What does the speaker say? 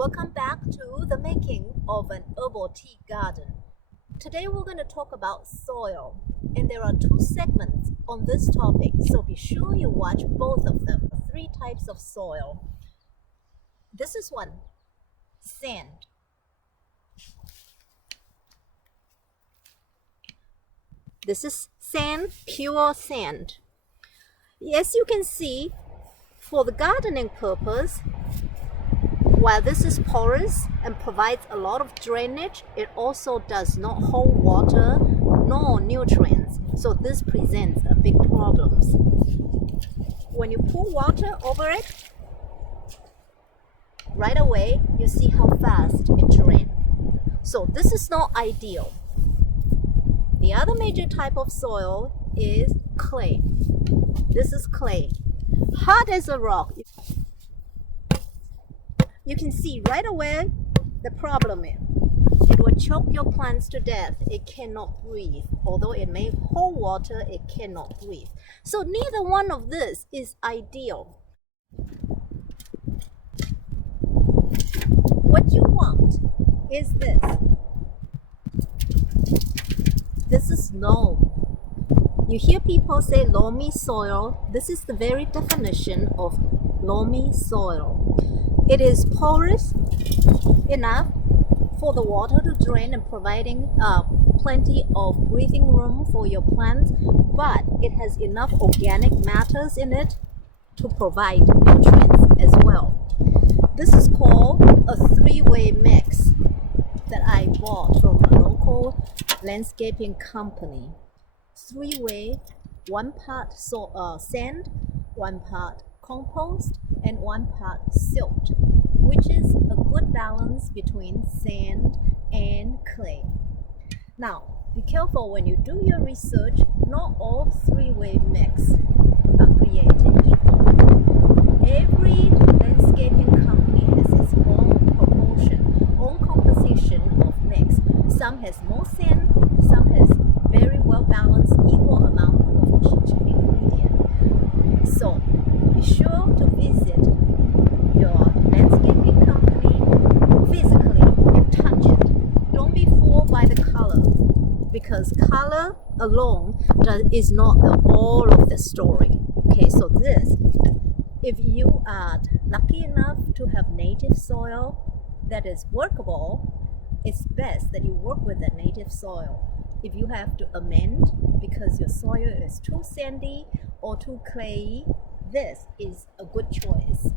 Welcome back to the making of an herbal tea garden. Today we're going to talk about soil, and there are two segments on this topic, so be sure you watch both of them. Three types of soil. This is one, sand. This is sand, pure sand. As you can see, for the gardening purpose, while this is porous and provides a lot of drainage, it also does not hold water nor nutrients. So this presents a big problem. When you pour water over it, right away you see how fast it drains. So this is not ideal. The other major type of soil is clay. This is clay, hard as a rock. You can see right away the problem is it will choke your plants to death. It cannot breathe. Although it may hold water, it cannot breathe. So neither one of this is ideal. What you want is this. This is loam. You hear people say loamy soil. This is the very definition of loamy soil. It is porous enough for the water to drain and providing plenty of breathing room for your plants, but it has enough organic matters in it to provide nutrients as well. This is called a three-way mix that I bought from a local landscaping company. Three-way, one part sand, one part compost, and one part silt, which is a good balance between sand and clay. Now, be careful when you do your research. Not all three-way mix are created equal. Every landscaping company has its own proportion, own composition of mix. Some has more sand, some has very well balanced equal amount of each ingredient. So be sure to visit your landscaping company physically and touch it. Don't be fooled by the color, because color alone is not all of the story. Okay, so this, if you are lucky enough to have native soil that is workable, it's best that you work with that native soil. If you have to amend because your soil is too sandy or too clayey, this is a good choice.